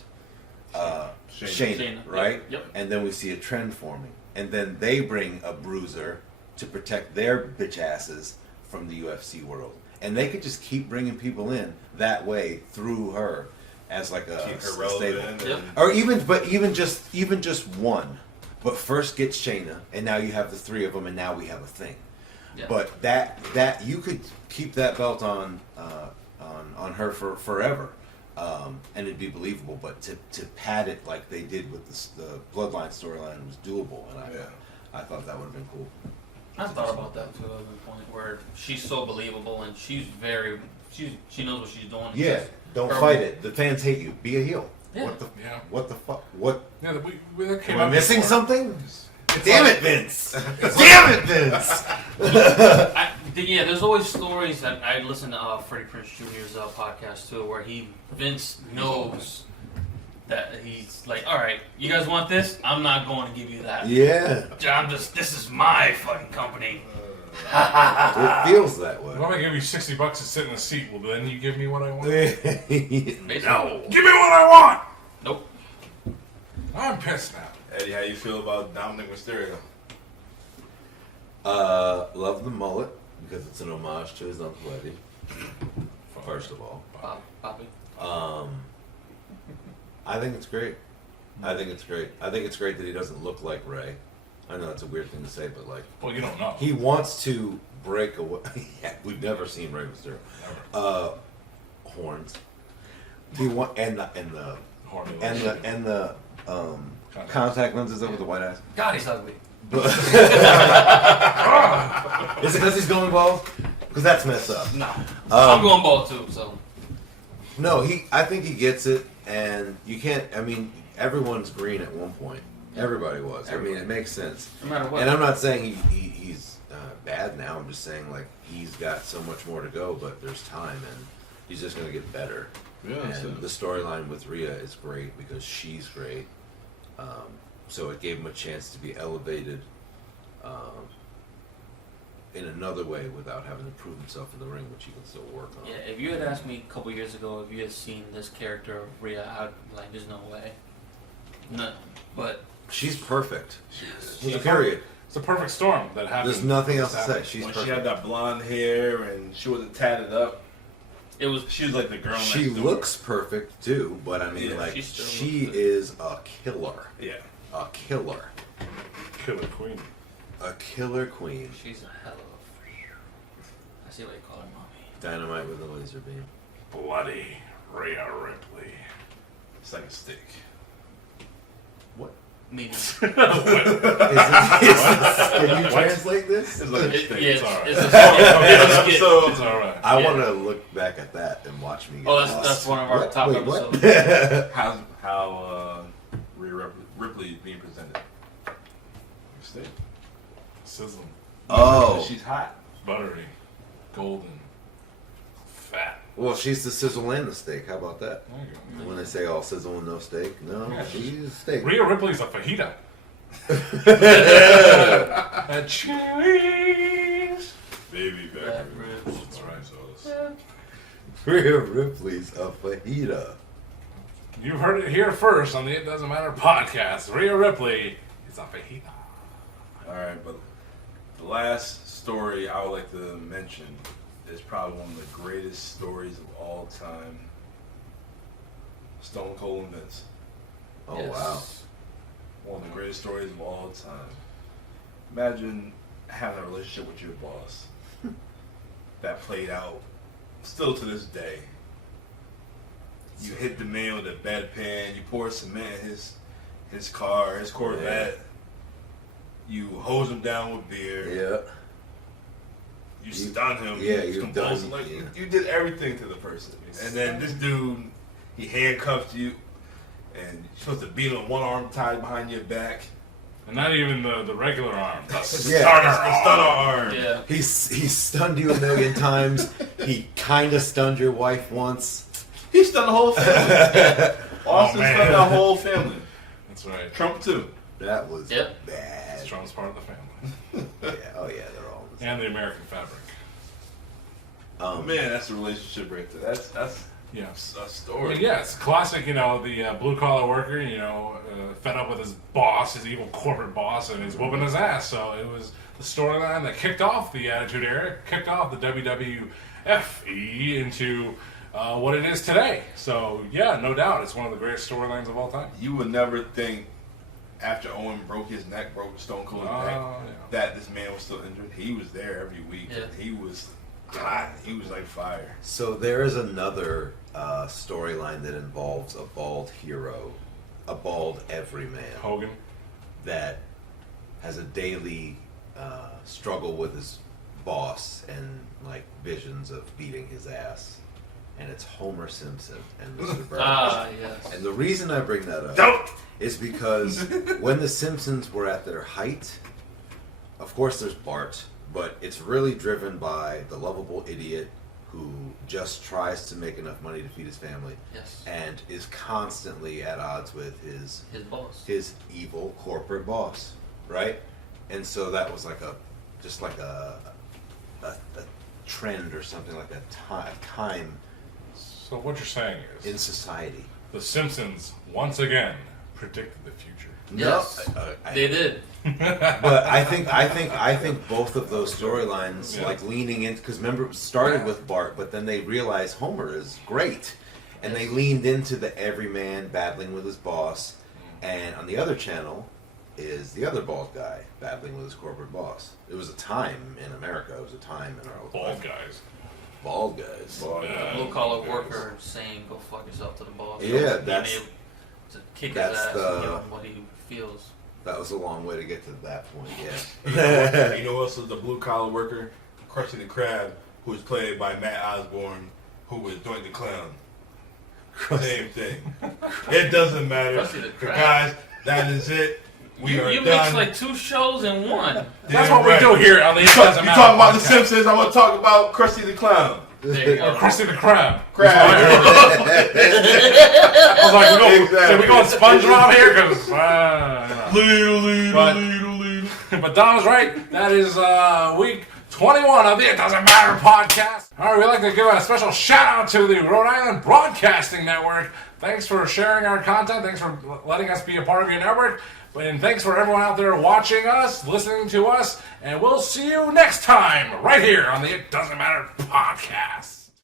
Shayna, right? Yep. And then we see a trend forming. And then they bring a bruiser to protect their bitch asses from the UFC world. And they could just keep bringing people in that way through her as like a Keep her relevant. Yep. or even just one. But first get Shayna, and now you have the three of them, and now we have a thing. Yeah. But that you could keep that belt on her for forever, and it'd be believable. But to pad it like they did with the Bloodline storyline was doable, and I thought that would have been cool. I thought about that too at a point where she's so believable and she knows what she's doing. Yeah, don't fight it. The fans hate you. Be a heel. Yeah. What the fuck? What? Yeah, that came Am I up missing before. something? Damn it, Vince! Damn it, Vince! There's always stories that I listen to Freddie Prinze Jr.'s podcast too, where Vince knows that he's like, all right, you guys want this? I'm not going to give you that. Yeah, This is my fucking company. it feels that way. If I'm gonna give you $60 to sit in a seat, well then you give me what I want. No. Give me what I want. Nope. I'm pissed now. Eddie, how you feel about Dominic Mysterio? Love the mullet because it's an homage to his Uncle Eddie. First of all, Bobby. I think it's great. I think it's great that he doesn't look like Ray. I know that's a weird thing to say, but like, Well, you don't know. he wants to break away. Yeah, we've never seen Ray Mysterio. Horns. He and the Horny contact lenses over the white eyes. God, he's ugly. Is it because he's going bald? Because that's messed up. No. I'm going bald too, so. No, I think he gets it, and you can't. I mean, everyone's green at one point. Everybody was. Everyone. I mean, it makes sense. No matter what. And I'm not saying he's bad now. I'm just saying like he's got so much more to go, but there's time, and he's just gonna get better. Yeah, and the storyline with Rhea is great because she's great. So it gave him a chance to be elevated in another way without having to prove himself in the ring, which he can still work on. Yeah, if you had asked me a couple years ago if you had seen this character of Rhea, I'd like, there's no way. No, but She's perfect. She's Period. It's a perfect storm that happened. There's nothing else to say. She's When perfect. she had that blonde hair and she wasn't tatted up, she was like the girl She next door. looks perfect too, but I mean, Yeah, like, she still she looks good. is a killer. Yeah. A killer. Killer Queen. A killer queen. she's a hell of a. I see what you call her, mommy. Dynamite with a laser beam. Bloody Rhea Ripley. It's like a stick. What? Maybe. Can you translate this? It's like a stick. It's alright. a skit. So, It's alright. I Yeah. want to look back at that and watch me get Oh, lost. that's one of our What? top Wait, what? episodes. how Rhea Ripley is being presented? Stick. Sizzling. Oh. She's hot. Buttery. Golden. Well, she's the sizzle and the steak. How about that? There you go. When they say all sizzle and no steak, no, Yeah, she's a steak. Rhea Ripley's a fajita. At Chili's. Baby back Back ribs. ribs. That's right, sauce. Rhea Ripley's a fajita. You've heard it here first on the It Doesn't Matter podcast. Rhea Ripley is a fajita. Alright, but the last story I would like to mention is probably one of the greatest stories of all time. Stone Cold and Vince. Oh, Yes. wow. One of the greatest stories of all time. Imagine having a relationship with your boss that played out still to this day. You hit the man with a bedpan, you pour cement in his car, his Corvette, you hose him down with beer, Yeah. you stun him, yeah, you you've convulse him, done- like, yeah. you did everything to the person. And then this dude, he handcuffed you, and you're supposed to beat him with one arm tied behind your back. And not even the regular arm. The Yeah. Stunner arm. Yeah. He stunned you a million times. He kind of stunned your wife once. He stunned the whole family. Austin man. stunned the whole family. That's right. Trump too. That was Yep. bad. Trump's part of the family. Yeah, oh yeah, they're all. And the American fabric. Man, that's a relationship right there. That's Yeah. a story. And yeah, it's classic, the blue collar worker, fed up with his boss, his evil corporate boss, and he's whooping his ass. So it was the storyline that kicked off the Attitude Era, kicked off the WWFE into what it is today. So yeah, no doubt, it's one of the greatest storylines of all time. You would never think after Owen broke his neck, broke Stone Cold's neck, Yeah. that this man was still injured. He was there every week. Yeah. He was hot. He was like fire. So there is another storyline that involves a bald hero, a bald everyman Hogan. that has a daily struggle with his boss and like visions of beating his ass, and it's Homer Simpson and Mr. Burns. Ah, yes. And the reason I bring that up Don't. is because when the Simpsons were at their height, of course there's Bart, but it's really driven by the lovable idiot who just tries to make enough money to feed his family Yes. and is constantly at odds with his His boss. evil corporate boss, right? And so that was like a trend or something, like a time So what you're saying is, in society. The Simpsons once again predicted the future. Yes. No, They did. but I think both of those storylines, Yeah. like leaning in, because remember it started with Bart, but then they realized Homer is great, and they leaned into the everyman battling with his boss, and on the other channel is the other bald guy battling with his corporate boss. It was a time in America. It was a time in our Bald guys. Bald guys. Yeah. Blue collar worker saying "Go fuck yourself" to the boss. Yeah, Being that's- able to kick his that's ass the- and give him what he feels. That was a long way to get to that point. You Yeah. know who else was the blue collar worker? Krusty the Krab, who was played by Matt Osborne, who was Doink the Clown. Same thing. It doesn't matter. Krusty the Krab. Guys, that is it. We are You done. mix like 2 shows in one. That's Damn what we right. do here on the You It Doesn't Matter talking about the podcast. Simpsons, I want to talk about Krusty the Clown. There you go. Or Krusty the Krab. Crab. I was like, Exactly. we going SpongeBob here? Because, But Don's right. That is week 21 of the It Doesn't Matter podcast. All right, we'd like to give a special shout out to the Rhode Island Broadcasting Network. Thanks for sharing our content. Thanks for letting us be a part of your network. And thanks for everyone out there watching us, listening to us. And we'll see you next time right here on the It Doesn't Matter podcast.